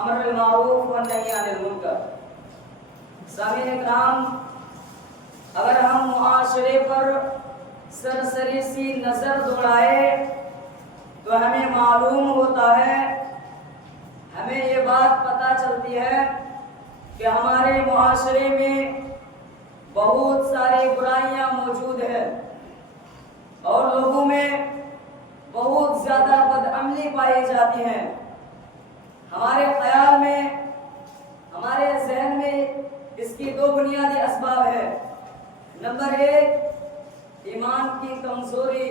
امر بالمعروف والنہی عن المنکر۔ سامعین کرام، اگر ہم معاشرے پر سرسری سی نظر دوڑائے تو ہمیں معلوم ہوتا ہے، ہمیں یہ بات پتہ چلتی ہے کہ ہمارے معاشرے میں بہت ساری برائیاں موجود ہیں اور لوگوں میں بہت زیادہ بدعملی پائی جاتی ہے۔ ہمارے خیال میں، ہمارے ذہن میں اس کی دو بنیادی اسباب ہے۔ نمبر ایک، ایمان کی کمزوری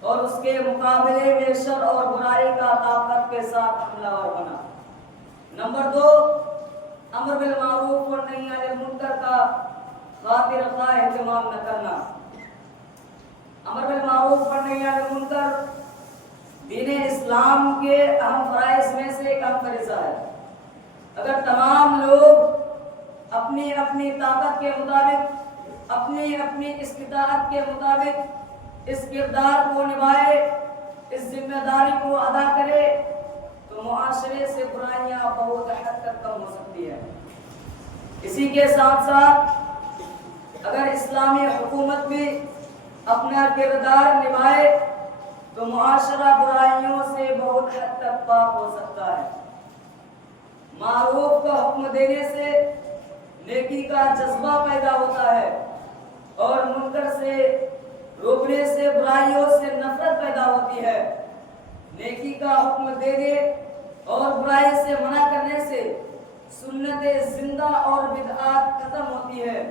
اور اس کے مقابلے میں شر اور برائی کا طاقت کے ساتھ حملہ آور ہونا۔ نمبر دو، امر بالمعروف اور نہی عن المنکر کا خاطر خواہ اہتمام نہ کرنا۔ امر بالمعروف اور نہی عن المنکر دین اسلام کے اہم فرائض میں سے ایک اہم فریضہ ہے۔ اگر تمام لوگ اپنی اپنی طاقت کے مطابق، اپنی اپنی استطاعت کے مطابق اس کردار کو نبھائے، اس ذمہ داری کو ادا کرے تو معاشرے سے برائیاں بہت حد تک کم ہو سکتی ہے۔ اسی کے ساتھ ساتھ اگر اسلامی حکومت بھی اپنا کردار نبھائے تو معاشرہ برائیوں سے بہت حد تک پاک ہو سکتا ہے۔ معروف کا حکم دینے سے نیکی کا جذبہ پیدا ہوتا ہے اور منکر سے روکنے سے برائیوں سے نفرت پیدا ہوتی ہے۔ نیکی کا حکم دینے اور برائی سے منع کرنے سے سنت زندہ اور بدعات ختم ہوتی ہے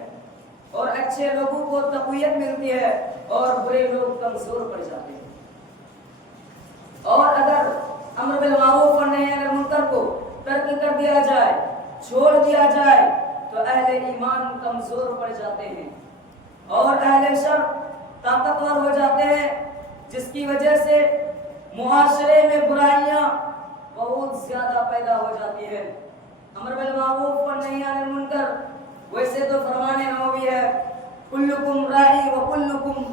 اور اچھے لوگوں کو تقویت ملتی ہے اور برے لوگ کمزور پڑ جاتے ہیں۔ اور اگر امر بالمعروف اور نہی عن المنکر کو ترک کر دیا جائے، چھوڑ دیا جائے تو اہل ایمان کمزور پڑ جاتے ہیں اور اہل شر طاقتور ہو جاتے ہیں، جس کی وجہ سے معاشرے میں برائیاں بہت زیادہ پیدا ہو جاتی ہیں۔ امر بالمعروف اور نہی عن المنکر ویسے تو فرمان نبوی ہے، کلکم راعی و کلکم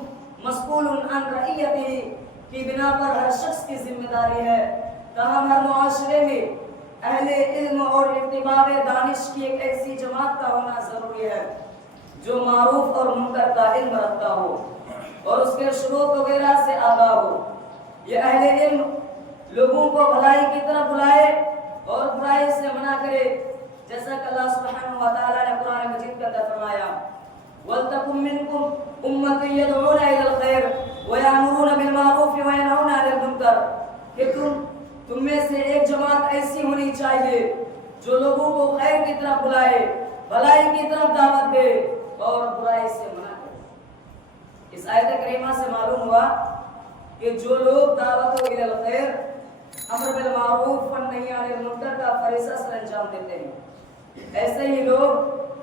مسئول عن رعیتہ کی بنا پر ہر شخص کی ذمہ داری ہے۔ تاہم ہر معاشرے میں اہل علم اور ارتباط دانش کی ایک ایسی جماعت کا ہونا ضروری ہے جو معروف اور منکر کا علم رکھتا ہو اور اس کے شروط وغیرہ سے آگاہ ہو۔ یہ اہل علم لوگوں کو بھلائی کی طرف بلائے اور برائی سے منع کرے، جیسا کہ اللہ سبحانہ و تعالیٰ نے قرآن مجید کے اندر فرمایا، وَلْتَكُن مِّنكُمْ أُمَّةٌ يَدْعُونَ إِلَى الْخَيْرِ وَيَأْمُرُونَ بِالْمَعْرُوفِ وَيَنْهَوْنَ عَنِ الْمُنكَرِ کہ تم میں سے ایک جماعت ایسی ہونی چاہیے جو لوگوں کو خیر کی طرف بلائے، بھلائی کی طرف دعوت دے اور برائی سے منع کرے۔ اس آیت کریمہ سے معلوم ہوا کہ جو لوگ دعوت الی الخیر، امر بالمعروف والنہی عن المنکر کا فریضہ سر انجام دیتے ہیں، ایسے ہی لوگ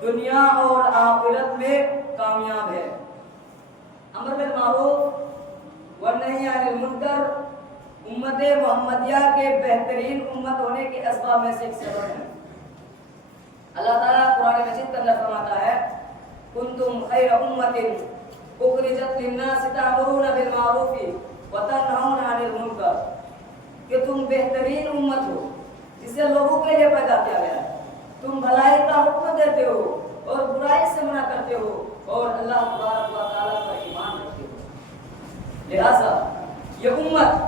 دنیا اور آخرت میں کامیاب ہیں۔ امر بالمعروف والنہی عن المنکر امت محمدیہ کے بہترین امت ہونے کے اسباب میں سے ایک سبب ہے۔ اللہ تعالیٰ قرآن مجید کے اندر فرماتا ہے، کنتم خیر امت اخرجت للناس تأمرون بالمعروف وتنہون عن المنکر، کہ تم بہترین امت ہو جسے لوگوں کے لیے پیدا کیا گیا ہے، تم بھلائی کا حکم دیتے ہو اور برائی سے منع کرتے ہو اور اللہ تبارک و تعالیٰ پر ایمان رکھتے ہو۔ لہذا یہ امت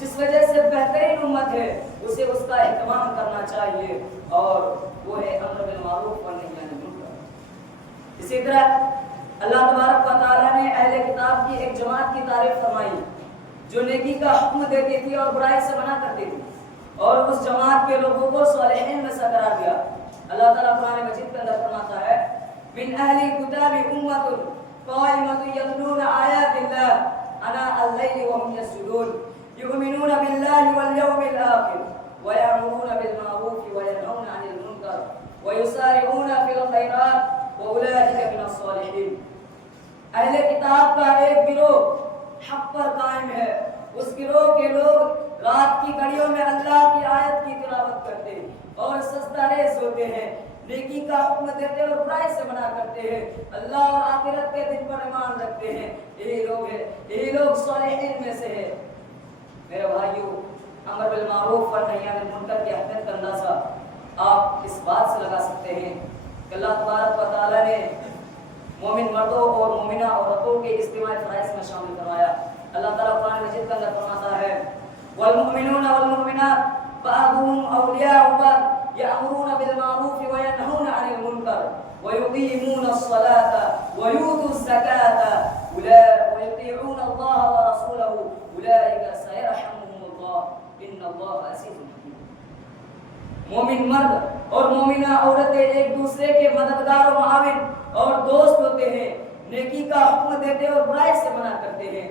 جس وجہ سے بہترین امت ہے، اسے اس کا اہتمام کرنا چاہیے اور وہ ہے امر بالمعروف والنہی عن المنکر۔ اسی طرح اللہ تبارک و تعالیٰ نے اہل کتاب کی ایک جماعت کی تعریف فرمائی جو نیکی کا حکم دیتی تھی اور برائی سے منع کرتی تھی، اور اس جماعت کے لوگوں کو صالحین میں سے قرار دیا۔ اللہ تعالیٰ قرآن مجید کے اندر فرماتا ہے، من اہل الکتاب امۃ قائمۃ یتلون آیات اللہ آناء اللیل وهم یسجدون یؤمنون باللہ والیوم الآخر ویأمرون بالمعروف وینہون عن المنکر ویسارعون فی الخیرات واولئک من الصالحین۔ اہل کتاب کا ایک گروہ حق پر قائم ہے، اس گروہ کے لوگ رات کی گھڑیوں میں اللہ کی آیت کی تلاوت کرتے ہیں اور سجدہ ریز ہوتے ہیں، نیکی کا حکم دیتے اور برائی سے منع کرتے ہیں، اللہ اور آخرت کے دن پر ایمان رکھتے ہیں، یہی لوگ صالحین میں سے ہیں۔ میرے بھائیوں، امر بالمعروف اور نہی عن المنکر کی اہمیت کا اندازہ آپ اس بات سے لگا سکتے ہیں کہ اللہ تبارک و تعالیٰ نے مومن مردوں اور مومنہ عورتوں کے اجتماعی فرائض میں شامل کروایا. اللہ تعالیٰ قرآن مجید کے اندر فرماتا ہے والمؤمنون والمؤمنات بعضهم اولیاء بعض یأمرون بالمعروف وینہون عن المنکر ویقیمون الصلاة ویؤتون الزکاة ویطیعون اللہ ورسولہ اولئک سیرحمهم اللہ ان اللہ عزیز حکیم. مومن مرد اور مومنہ عورتیں ایک دوسرے کے مددگار و معاون اور دوست ہوتے ہیں, نیکی کا حکم دیتے اور برائی سے منع کرتے ہیں,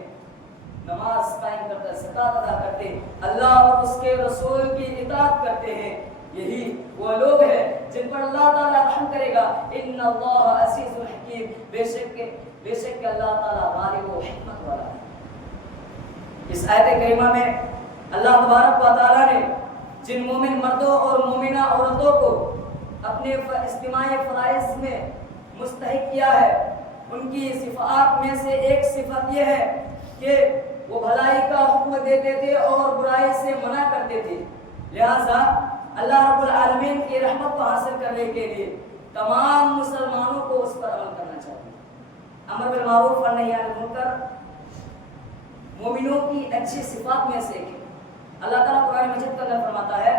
نماز قائم کرتے, زکات ادا کرتے, اللہ اور اس کے رسول کی اطاعت کرتے ہیں. یہی وہ لوگ ہیں جن پر اللہ تعالیٰ رحم کرے گا. ان اللہ عزیز الحکیم, بے شک کہ اللہ تعالیٰ غالب و حکمت والا ہے. اس آیت کریمہ میں اللہ تبارک و تعالیٰ نے جن مومن مردوں اور مومنہ عورتوں کو اپنے اجتماعی فرائض میں مستحق کیا ہے, ان کی صفات میں سے ایک صفت یہ ہے کہ وہ بھلائی کا حکم دیتے تھے اور برائی سے منع کرتے تھے. لہذا اللہ رب العالمین کی رحمت کو حاصل کرنے کے لیے تمام مسلمانوں کو اس پر عمل کرنا چاہیے. امر بالمعروف اور نہی عن المنکر مومنوں کی اچھی صفات میں سے ایک ہے. اللہ تعالیٰ قرآن مجید کے اندر فرماتا ہے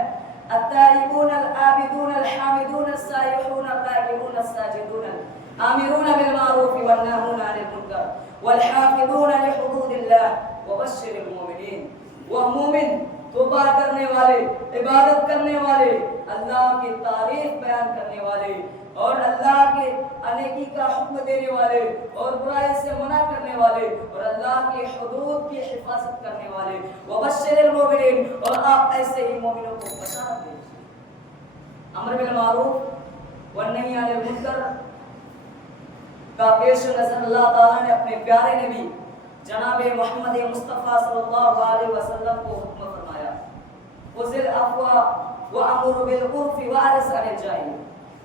التائبون العابدون الحامدون السائحون الراكعون الساجدون الآمرون بالمعروف والناهون عن المنکر والحافظون لحدود اللہ وبشر المؤمنین. وہ مومن توبہ کرنے والے, عبادت کرنے والے, اللہ کی تعریف بیان کرنے والے اور اللہ کے نیکی کا حکم دینے والے اور برائی سے منع کرنے والے اور اللہ کے حدود کی حفاظت کرنے والے. وبشر المؤمنین, اور آپ ایسے ہی مومنوں کو بشارت دیجیے. امر بالمعروف والنہی عن المنکر کا پیش نظر اللہ تعالیٰ نے اپنے پیارے نبی جناب محمد مصطفیٰ صلی اللہ علیہ وسلم کو حکم فرمایا خذ العفو وامر بالعرف واعرض عن الجاہلین.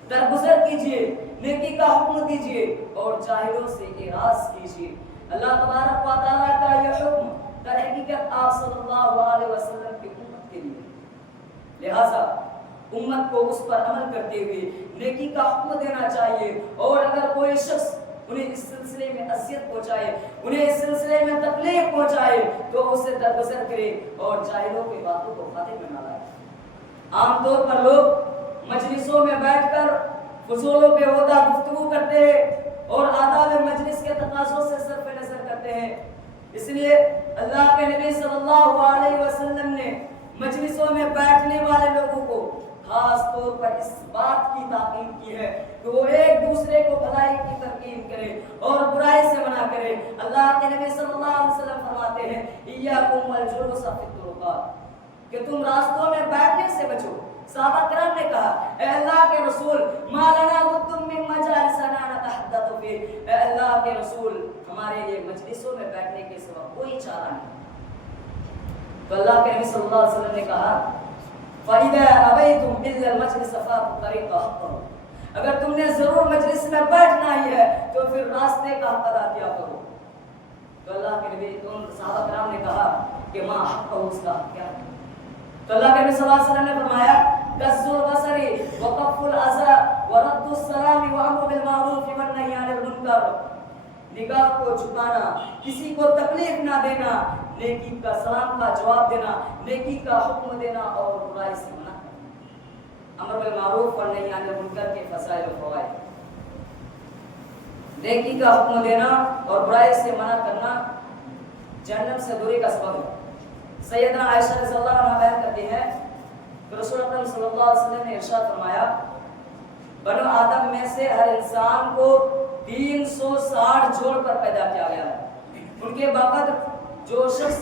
درگزر کیجیے, نیکی کا حکم دیجیے اور جاہلوں سے اعراض کیجیے. اللہ تبارک و تعالیٰ کا یہ حکم در حقیقت آپ صلی اللہ علیہ وسلم کی امت کے لیے, لہذا امت کو اس پر عمل کرتے ہوئے نیکی کا حکم دینا چاہیے. اور اگر کوئی شخص انہیں اس سلسلے میں اذیت پہنچائے, انہیں اس سلسلے میں تکلیف پہنچائے تو اسے درگزر کرے اور جاہلوں کی باتوں کو خاطر میں نہ لائے. عام طور پر لوگ مجلسوں میں بیٹھ کر فضول و بیہودہ گفتگو کرتے ہیں اور آداب مجلس کے تقاضوں سے صرف نظر کرتے ہیں. اس لیے اللہ کے نبی صلی اللہ علیہ وسلم نے مجلسوں میں بیٹھنے والے لوگوں کو خاص طور پر اس بات کی تاکید کی ہے کہ وہ ایک دوسرے کو بھلائی کی ترغیب کرے اور برائی سے منع کرے. اللہ کے نبی صلی اللہ علیہ وسلم فرماتے ہیں ایاکم والجلوس فی الطرقات, کہ تم راستوں میں بیٹھنے سے بچو. صحابہ کرام نے کہا اے اللہ کے رسول ما لنا بد من مجالسنا نتحدث فی, اے اللہ کے رسول ہمارے لیے مجلسوں میں بیٹھنے کے سوا کوئی چارہ نہیں. تو اللہ کے نبی صلی اللہ علیہ وسلم نے کہا فَإِذَا أَبَيْتُمْ إِلَّا الْمَجْلِسَ فَاتُوا الطَّرِيقَ حَقَّهُ, اگر تم نے ضرور مجلس میں بیٹھنا ہی ہے تو پھر راستے کا حق ادا کیا کرو. تو اللہ کے نبی ان صحابہ کرام نے کہا کہ ما حق اس کا کیا ہے. تو اللہ کے نبی صلی اللہ علیہ وسلم نے فرمایا غض البصر وکف الاذى ورد السلام وامر بالمعروف والنهي عن المنکر, نگاہ کو جھکانا, کسی کو تکلیف نہ دینا, نیکی کا سلام کا جواب دینا, نیکی کا حکم دینا اور برائی سے منع کرنا. امر بالمعروف والنهي عن المنکر کے فضائل و فوائد. نیکی کا حکم دینا اور برائی سے منع کرنا جہنم سے دوری کا سبب ہے. سیدنا عائشہ رضی اللہ عنہا بیان کرتی ہے کہ رسول اکرم صلی اللہ علیہ وسلم نے ارشاد فرمایا بنو آدم میں سے ہر انسان کو 360 جوڑ پر پیدا کیا گیا ہے. ان کے بعد جو شخص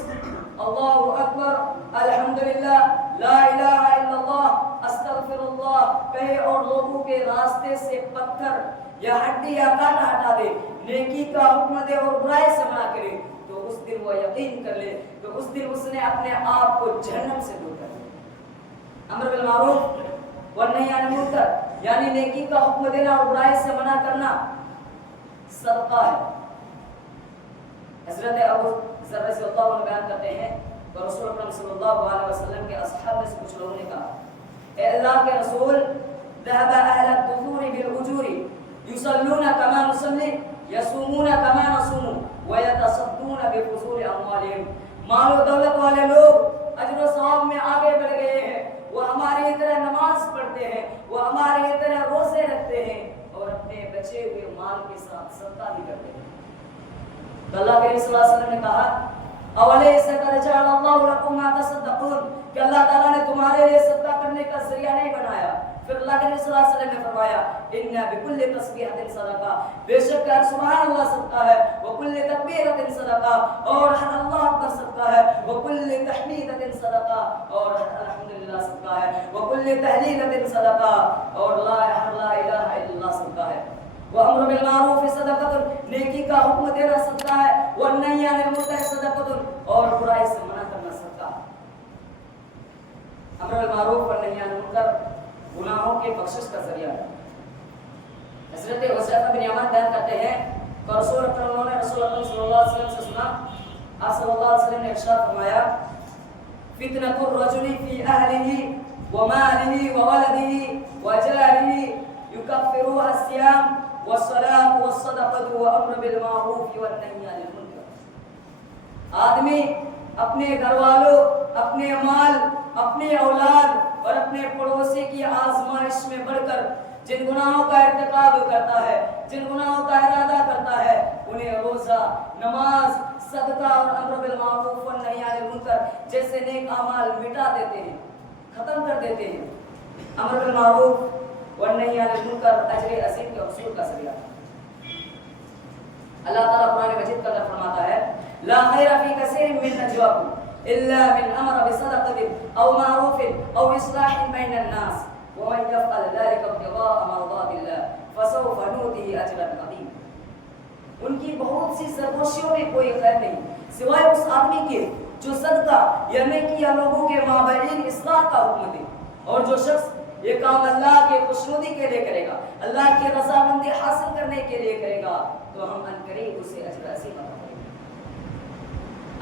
اللہ اکبر, الحمدللہ, لا الہ الا اللہ, استغفر اللہ کہے اور لوگوں کے راستے سے پتھر یا ہڈی یا کانٹا ہٹا دے, نیکی کا حکم دے اور برائی سے منع کرے, تو اس دن وہ یقین کر لے تو اس دن اس نے اپنے آپ کو جہنم سے دور کر دیا. امر بالمعروف والنہی عن المنکر یعنی نیکی کا حکم دینا اور برائی سے منع کرنا صدقہ ہے. حضرت ابو ذر رضی اللہ عنہ بیان کرتے ہیں تو رسول اکرم صلی اللہ علیہ وسلم کے اصحاب میں سے کچھ لوگوں نے کہا اے اللہ کے رسول ذهب اهل الدثور بالاجور يصلون كما نصلي يصومون كما نصوم ويتصدقون بفضول اموالهم مال و دولت والے لوگ اجر و ثواب میں آگے بڑھ گئے ہیں، وہ ہماری طرح نماز پڑھتے ہیں، وہ ہماری طرح روزے رکھتے ہیں اور اپنے بچے ہوئے مال کے ساتھ صدقہ بھی کرتے ہیں۔ تو اللہ کے رسول صلی اللہ علیہ وسلم نے کہا اولیس قد جعل اللہ لکم ما تصدقون کہ اللہ تعالیٰ نے تمہارے لیے صدقہ کرنے کا ذریعہ نہیں بنایا۔ پھر اللہ کے رسول صلی اللہ علیہ وسلم نے فرمایا ان بكل تسبیحۃ صدقہ، بے شک سبحان اللہ صدقہ ہے، وکل تکبیرۃ صدقہ اور اللہ اکبر صدقہ ہے، وکل تحمیدۃ صدقہ اور الحمدللہ صدقہ ہے، وکل تہلیلۃ صدقہ اور لا الہ الا اللہ صدقہ ہے، وامر بالمعروف صدقۃ نیکی کا حکم دینا صدقہ ہے، والنہی عن المنکر صدقۃ اور برائی سے منع کرنا صدقہ ہے۔ امر بالمعروف والنہی عن المنکر گناہوں کے بخشش کا ذریعہ ہے۔ حضرت حذیفہ بن یمان بیان کرتے ہیں کہ رسول اکرم نے رسول اللہ صلی اللہ علیہ وسلم سے سنا، آپ صلی اللہ علیہ وسلم نے ارشاد فرمایا فتنۃ الرجل فی اہلہ ومالہ وولدہ وجارہ یکفرها الصیام والصلاۃ والصدقۃ وامر بالمعروف والنہی عن المنکر۔ آدمی اپنے گھر والوں، اپنے مال، اپنے اولاد اور اپنے پڑوسی کی آزمائش میں بڑھ کر جن گناہوں کا ارتکاب کرتا ہے، جن گناہوں کا ارادہ کرتا ہے، انہیں روزہ، نماز، صدقہ اور امر بالمعروف والنہی عن المنکر جیسے نیک اعمال مٹا دیتے ہیں، ختم کر دیتے ہیں۔ امر بالمعروف والنہی عن المنکر اجر عظیم کے حصول کا ذریعہ ہے۔ اللہ تعالیٰ قرآن مجید کا فرماتا ہے لا خیر فی کثیر من نجواکم الا من امر بصدقۃ او معروف او اصلاح بین الناس ومن يفعل ذلك ابتغاء مرضات الله فسوف نؤتيه اجرا عظیما۔ ان کی بہت سی سرگوشیوں میں کوئی خیر نہیں سوائے اس آدمی کے جو صدقہ یا نیکی یا لوگوں کے مابین اصلاح کا حکم دے، اور جو شخص یہ کام اللہ کے خوشنودی کے لیے کرے گا، اللہ کی رضامندی حاصل کرنے کے لیے کرے گا، تو ہم عنقریب اسے اجر عظیم عطا کریں گے۔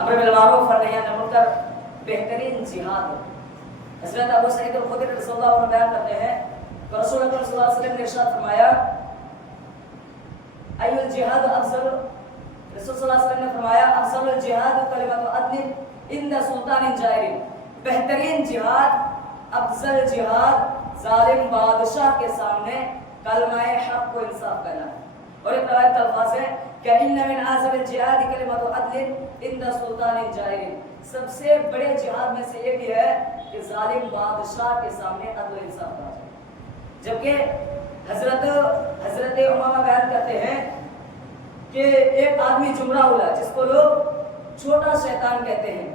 امر بالمعروف والنہی عن المنکر بہترین جہاد ہے۔ حضرت ابو سعید الخدری رضی اللہ عنہ بیان کرتے ہیں کہ رسول اللہ صلی اللہ علیہ وسلم نے ارشاد فرمایا ای الجہاد افضل، رسول صلی اللہ علیہ وسلم نے فرمایا افضل الجہاد کلمۃ عدل عند سلطان جائر، بہترین جہاد، افضل جہاد ظالم بادشاہ کے سامنے کلمہ حق کو انصاف کرنا ہے۔ اور ایک روایت کا الفاظ ہے کہ ان من اعظم الجہاد کلمۃ عدل عند سلطان جائر، سب سے بڑے جہاد میں سے یہ بھی ہے کہ ظالم بادشاہ کے سامنے عدل و انصاف کرا جائے۔ جبکہ حضرت امامہ بیان کرتے ہیں کہ ایک آدمی جمرہ ہوا جس کو لوگ چھوٹا شیطان کہتے ہیں،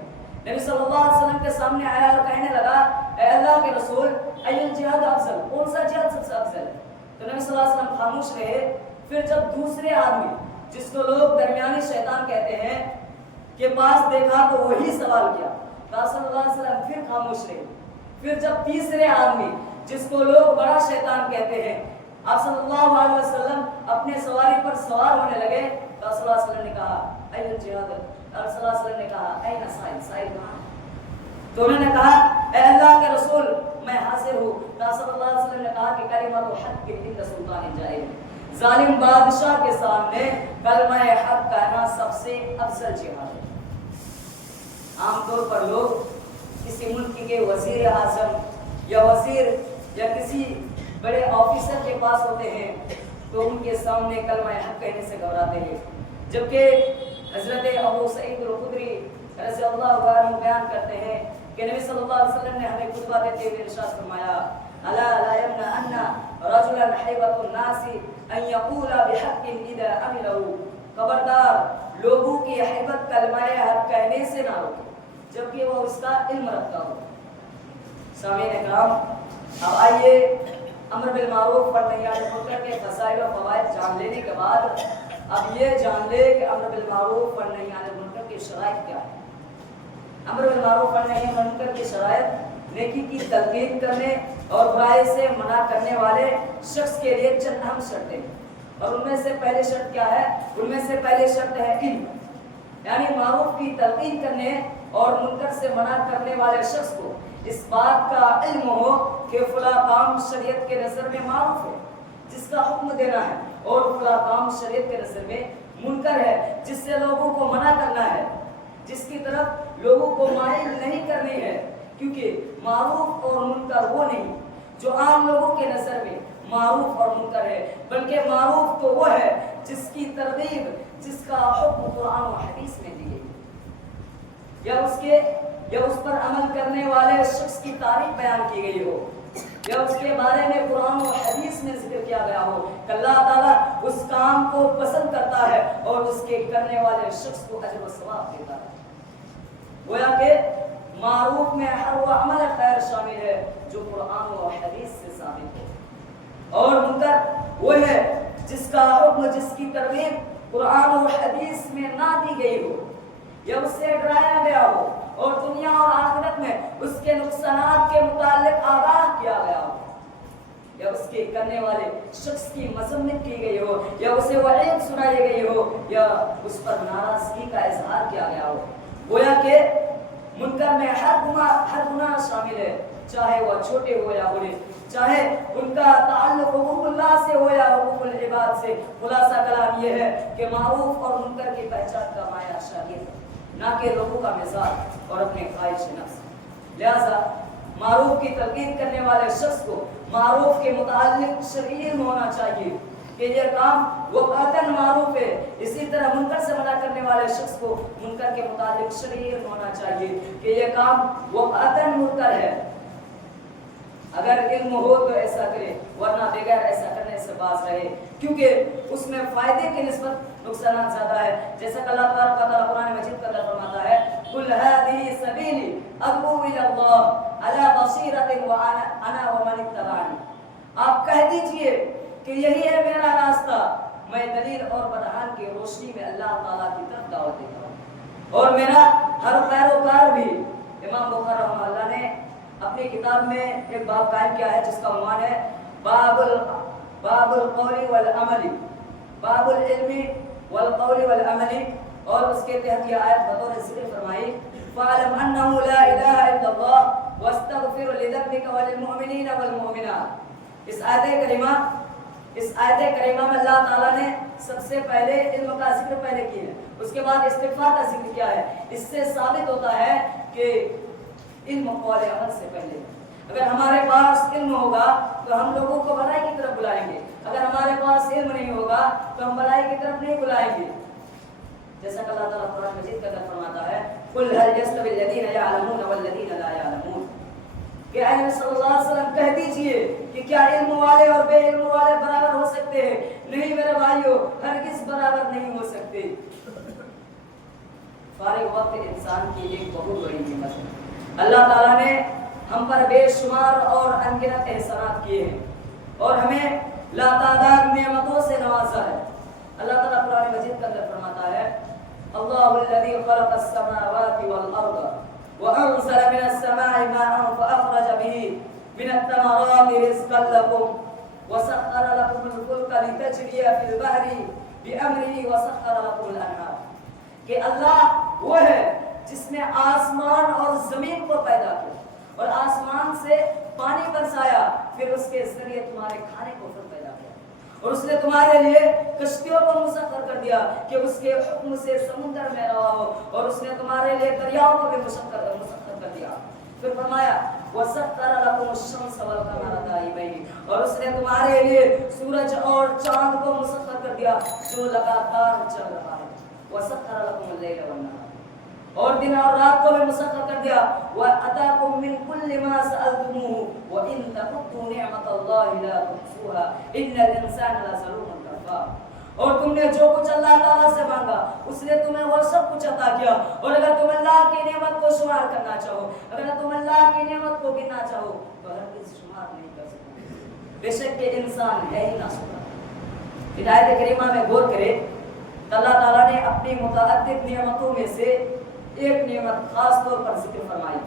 نبی صلی اللہ علیہ وسلم کے سامنے آیا اور کہنے لگا اے اللہ کے رسول ای الجہاد افضل، کون سا جہاد سب سے افضل ہے؟ تو نبی صلی اللہ علیہ وسلم خاموش رہے۔ پھر جب دوسرے آدمی جس کو لوگ درمیانی شیطان کہتے ہیں کے پاس دیکھا تو وہی سوال کیا، تو صلی اللہ علیہ وسلم پھر خاموش رہے۔ پھر جب تیسرے آدمی جس کو لوگ بڑا شیطان کہتے ہیں، آپ صلی اللہ علیہ وسلم اپنے سواری پر سوار ہونے لگے، تو صلی اللہ علیہ وسلم نے کہا ای الجہاد، اور صلی اللہ علیہ وسلم نے کہا این سائل، سائل کہاں؟ تو انہوں نے کہا اے اللہ کے رسول میں حاضر ہوں، تو صلی اللہ علیہ وسلم نے کہا کہ کلمۃ حق عند سلطان جائر، ظالم بادشاہ کے سامنے کلمہ حق کہنا سب سے افضل جہاد ہے۔ عام طور پر لوگ کسی ملک کے وزیر اعظم یا وزیر یا کسی بڑے آفیسر کے پاس ہوتے ہیں تو ان کے سامنے کلمہ حق کہنے سے گھبراتے ہیں، جبکہ حضرت ابو سعید الخدری رضی اللہ عنہ بیان کرتے ہیں کہ نبی صلی اللہ علیہ وسلم نے ہمیں خطبہ دیتے ہوئے ارشاد فرمایا الا لا يمنع ان رجلا حیبۃ الناس ان یقول بحق اذا عمله، خبردار لوگوں کی حیبت کلمہ حق کہنے سے نہ روکے جبکہ وہ اس کا علم رکھتا ہو۔ سامعین اکرام، اب آئیے امر بالمعروف والنہی عن المنکر کے فضائل و فوائد جان لینے کے بعد اب یہ جان لے کہ امر بالمعروف والنہی عن المنکر کی شرائط کیا ہے۔ امر بالمعروف والنہی عن المنکر کی شرائط نیکی کی تلقین کرنے اور برائی سے منع کرنے والے شخص کے لیے چند اہم شرطیں، اور ان میں سے پہلی شرط کیا ہے؟ ان میں سے پہلی شرط ہے علم، یعنی معروف کی تلقین کرنے اور منکر سے منع کرنے والے شخص کو اس بات کا علم ہو کہ فلاں کام شریعت کے نظر میں معروف ہے جس کا حکم دینا ہے، اور فلاں کام شریعت کے نظر میں منکر ہے جس سے لوگوں کو منع کرنا ہے، جس کی طرف لوگوں کو مائل نہیں کرنی ہے، کیونکہ معروف اور منکر وہ نہیں جو عام لوگوں کے نظر میں معروف اور منکر ہے، بلکہ معروف تو وہ ہے جس کی ترغیب، جس کا حکم قرآن و حدیث میں دی گئی، یا اس پر عمل کرنے والے شخص کی تعریف بیان کی گئی ہو، یا اس کے بارے میں قرآن و حدیث میں ذکر کیا گیا ہو کہ اللہ تعالیٰ اس کام کو پسند کرتا ہے اور اس کے کرنے والے شخص کو اجر و ثواب دیتا ہے۔ گویا کہ معروف میں ہر وہ عمل خیر شامل ہے جو قرآن و حدیث سے ثابت ہے، اور منکر وہ ہے جس کا حکم، جس کی ترغیب قرآن و حدیث میں نہ دی گئی ہو، یا اس سے ڈرایا گیا ہو اور دنیا اور آخرت میں اس کے نقصانات کے متعلق آگاہ کیا گیا ہو، یا اس کے کرنے والے شخص کی مذمت کی گئی ہو، یا اسے وعید سنائی گئی ہو، یا اس پر ناراضگی کا اظہار کیا گیا ہو۔ گویا کہ منکر میں ہر گناہ شامل ہے، چاہے وہ چھوٹے ہو یا بڑے، چاہے ان کا تعلق حقوق اللہ سے ہو یا حقوق العباد سے۔ خلاصہ کلام یہ ہے کہ معروف اور منکر کی پہچان کا معیار شریعت ہے، نہ کہ لوگوں کا مزاج اور اپنے خواہش نفس۔ لہذا معروف کی تلقین کرنے والے شخص کو معروف کے متعلق شرعی علم ہونا چاہیے کہ یہ کام وقتاً معروف ہے، اسی طرح منکر سے منع کرنے والے شخص کو منکر کے متعلق شرعی علم ہونا چاہیے کہ یہ کام وقتاً منکر ہے۔ اگر علم ہو تو ایسا کرے، ورنہ بغیر ایسا کرنے سے باز رہے، کیونکہ اس میں فائدے کی نسبت نقصانات زیادہ ہے، جیسا کہ اللہ تبارک و تعالیٰ قرآن مجید کا اندر فرماتا ہے قُلْ هَٰذِهِ سَبِيلِي أَدْعُو إِلَى اللَّهِ عَلَىٰ بَصِيرَةٍ وَأَنَا وَمَنِ اتَّبَعَنِي۔ آپ کہہ دیجئے کہ یہی ہے میرا راستہ، میں دلیل اور برہان کی روشنی میں اللہ تعالیٰ کی طرف دعوت دیتا ہوں، اور میرا ہر پیروکار بھی۔ امام بخاری رحمہ اللہ نے اپنی کتاب میں ایک باب قائم کیا ہے جس کا عنوان ہے باب القول والعمل، باب العلم والقول والعمل، اور اس کے تحت یہ آیت بطور ذکر فرمائی فَاعْلَمْ أَنَّهُ لَا إِلَٰهَ إِلَّا اللَّهُ وَاسْتَغْفِرْ لِذَنبِكَ وَلِلْمُؤْمِنِينَ وَالْمُؤْمِنَاتِ۔ اس آیت کریمہ میں اللہ تعالیٰ نے سب سے پہلے علم کا ذکر پہلے کیا ہے، اس کے بعد استغفار کا ذکر کیا ہے۔ اس سے ثابت ہوتا ہے کہ علم قول عمل سے پہلے، اگر ہمارے پاس علم ہوگا تو ہم لوگوں کو بھلائی کی طرف بلائیں گے، اگر ہمارے پاس علم نہیں ہوگا تو ہم بھلائی کی طرف نہیں بلائیں گے، جیسا کہ اللہ تعالیٰ قرآن مجید کا اندر فرماتا ہے قُلْ هَلْ يَسْتَوِي الَّذِينَ يَعْلَمُونَ وَالَّذِينَ لَا يَعْلَمُونَ، کہ اے نبی صلی اللہ علیہ وسلم کہہ دیجئے کہ کیا علم والے اور بے علم والے برابر ہو سکتے ہیں؟ نہیں میرے بھائیو، ہرگز برابر نہیں ہو سکتے۔ فارغ وقت انسان کی ایک بہت بڑی نعمت ہے، اللہ تعالیٰ نے ہم پر بے شمار اور انگنت احسانات کیے ہیں اور ہمیں لاتعداد نعمتوں سے نوازا ہے۔ اللہ تعالیٰ قرآن مجید کے اندر فرماتا ہے اللہ الذی خلق السماوات والارض وانزل من السماء ماء فاخرج به من الثمرات رزقا لكم وسخر لكم الفلك لتجري في البحر بامره وسخر لكم الانهار، کہ اللہ وہ ہے جس نے آسمان اور زمین کو پیدا کیا اور آسمان سے پانی برسایا، پھر اس کے ذریعے تمہارے کھانے کو پھر پیدا کیا، اور اس نے تمہارے لیے کشتیوں کو مسخر کر دیا کہ اس کے حکم سے سمندر میں روا ہو، اور اس نے تمہارے لیے دریاؤں کو بھی مسخر کر دیا۔ پھر فرمایا وَسَخَّرَ لَكُمُ الشَّمْسَ وَالْقَمَرَ دَائِبَيْنِ، اور اس نے تمہارے لیے سورج اور چاند کو مسخر کر دیا جو لگاتار چل رہا ہے۔ وَسَخَّرَ لَكُمُ اللَّيْلَ وَالنَّهَارَ، اور دن اور رات کو بھی مسخر کر دیا۔ وَأَتَاكُم مِّن كُلِّ مَا سَأَلْتُمُوهُ وَإِن تَعُدُّوا نِعْمَةَ اللَّهِ لَا تُحْصُوهَا إِنَّ الْإِنسَانَ لَظَلُومٌ كَفَّارٌ، اور تم نے جو کچھ اللہ تعالیٰ سے مانگا اس نے تمہیں وہ سب کچھ عطا کیا، اور اگر تم اللہ کی نعمت کو شمار کرنا چاہو، اگر تم اللہ کی نعمت کو گننا چاہو تو ہرگز شمار نہیں کر سکتے۔ بے شک کہ انسان ہے ہی نہ شکر۔ ہدایت کریمہ میں غور کرے تو اللہ تعالیٰ نے اپنی متعدد نعمتوں میں سے ایک نعمت خاص طور پر ذکر فرمائی،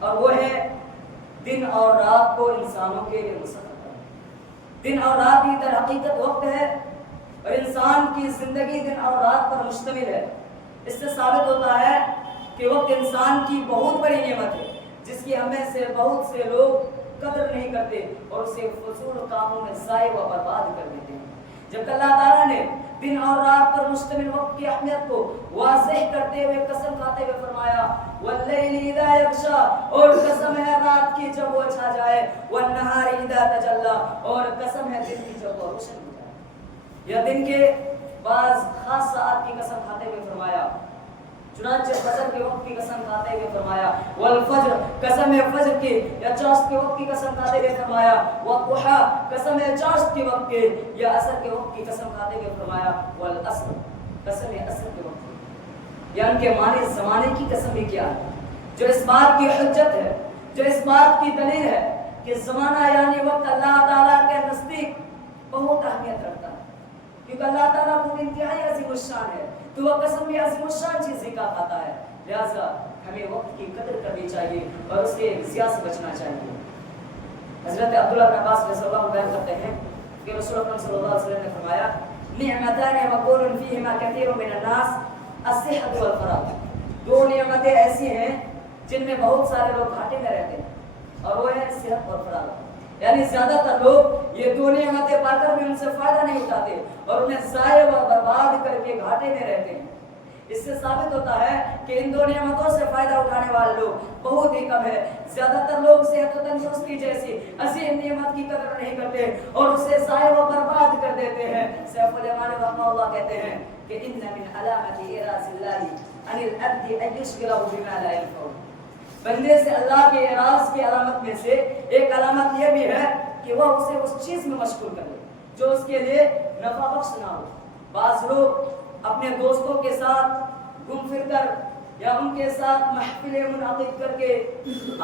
اور وہ ہے دن اور رات کو انسانوں کے لیے مسخر کرنا۔ دن اور رات ہی در حقیقت وقت ہے، اور انسان کی زندگی دن اور رات پر مشتمل ہے۔ اس سے ثابت ہوتا ہے کہ وقت انسان کی بہت بڑی نعمت ہے جس کی ہمیں سے بہت سے لوگ قدر نہیں کرتے اور اسے فضول کاموں میں ضائع و برباد کر دیتے ہیں. جب اللہ تعالیٰ نے دن اور رات پر مشتمل وقت کی اہمیت کو واضح کرتے ہوئے قسم کھاتے ہوئے فرمایا واللیل اذا یغشا، اور قسم ہے رات کی جب وہ چھا جائے، والنہار اذا تجلی، اور قسم ہے دن کی جب وہ روشن ہو جائے. یا دن کے بعض خاص ساعت کی قسم کھاتے ہوئے فرمایا. چنانچہ فجر کے وقت کی قسم کھاتے ہوئے فرمایا والفجر، قسم ہے فجر کی یا چاشت کے وقت کی قسم کھاتے ہوئے فرمایا والضحی، قسم ہے چاشت کے وقت کے یا عصر کے وقت کی قسم کھاتے ہوئے فرمایا والعصر، قسم ہے عصر کے وقت کی. یا ان کے معنی زمانے کی قسم بھی کیا ہے جو اس بات کی حجت ہے، جو اس بات کی دلیل ہے کہ زمانہ یعنی وقت اللہ تعالیٰ کے نزدیک بہت اہمیت رکھتا ہے، کیونکہ اللہ تعالیٰ کو انتہائی عظیم الشان ہے تو وہ قسم بھی عظیم الشان چیزیں کا کھاتا ہے. لہذا ہمیں وقت کی قدر کرنی چاہیے اور اس کے ضیاع سے بچنا چاہیے. حضرت عبداللہ بن عباس رضی اللہ عنہ بیان کرتے ہیں کہ رسول اللہ صلی اللہ علیہ وسلم نے فرمایا نعمتان مقبول فیہما کثیر من الناس الصحۃ والفراغ. دو نعمتیں ایسی ہیں جن میں بہت سارے لوگ گھاٹے میں رہتے ہیں اور وہ ہے صحت اور فراغ. یعنی زیادہ تر لوگ یہ دو نعمتیں پا کر بھی ان سے فائدہ نہیں اٹھاتے اور انہیں ضائع و برباد کر کے گھاٹے میں رہتے ہیں. اس سے ثابت ہوتا ہے کہ ان دو نعمتوں سے فائدہ اٹھانے والے لوگ بہت ہی کم ہے. زیادہ تر لوگ صحت و تندرستی جیسی عظیم نعمت کی قدر نہیں کرتے اور اسے ضائع و برباد کر دیتے ہیں. سیف الجمال رحمہ اللہ کہتے ہیں کہ ان من علامت اعراض اللہ عن العبد ان يشغله بما لا ينفعه. بندے سے اللہ کے اعراض کی علامت میں سے ایک علامت یہ بھی ہے کہ وہ اسے اس چیز میں مشغول کر لے جو اس کے لیے نفع بخش نہ ہو. بعض لوگ اپنے دوستوں کے ساتھ گھوم پھر کر یا ان کے ساتھ محفلیں منعقد کر کے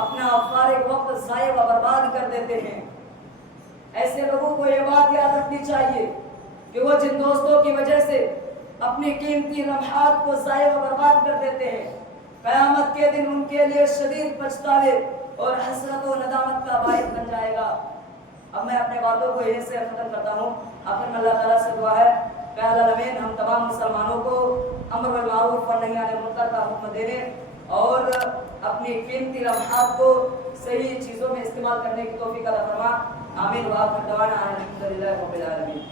اپنا فارغ وقت ضائع و برباد کر دیتے ہیں. ایسے لوگوں کو یہ بات یاد رکھنی چاہیے کہ وہ جن دوستوں کی وجہ سے اپنی قیمتی لمحات کو ضائع و برباد کر دیتے ہیں، قیامت کے دن ان کے لیے شدید پچھتاوے اور حسرت و ندامت کا باعث بن جائے گا. اب میں اپنے باتوں کو یہیں سے ختم کرتا ہوں. آخر میں اللہ تعالیٰ سے دعا ہے کہ العالمین ہم تمام مسلمانوں کو امر بالمعروف و نہی عن المنکر کا حکم دینے اور اپنی قیمتی لمحات کو صحیح چیزوں میں استعمال کرنے کی توفیق عطا فرما. آمین. وآخر دعوانا الحمد للہ رب العالمین.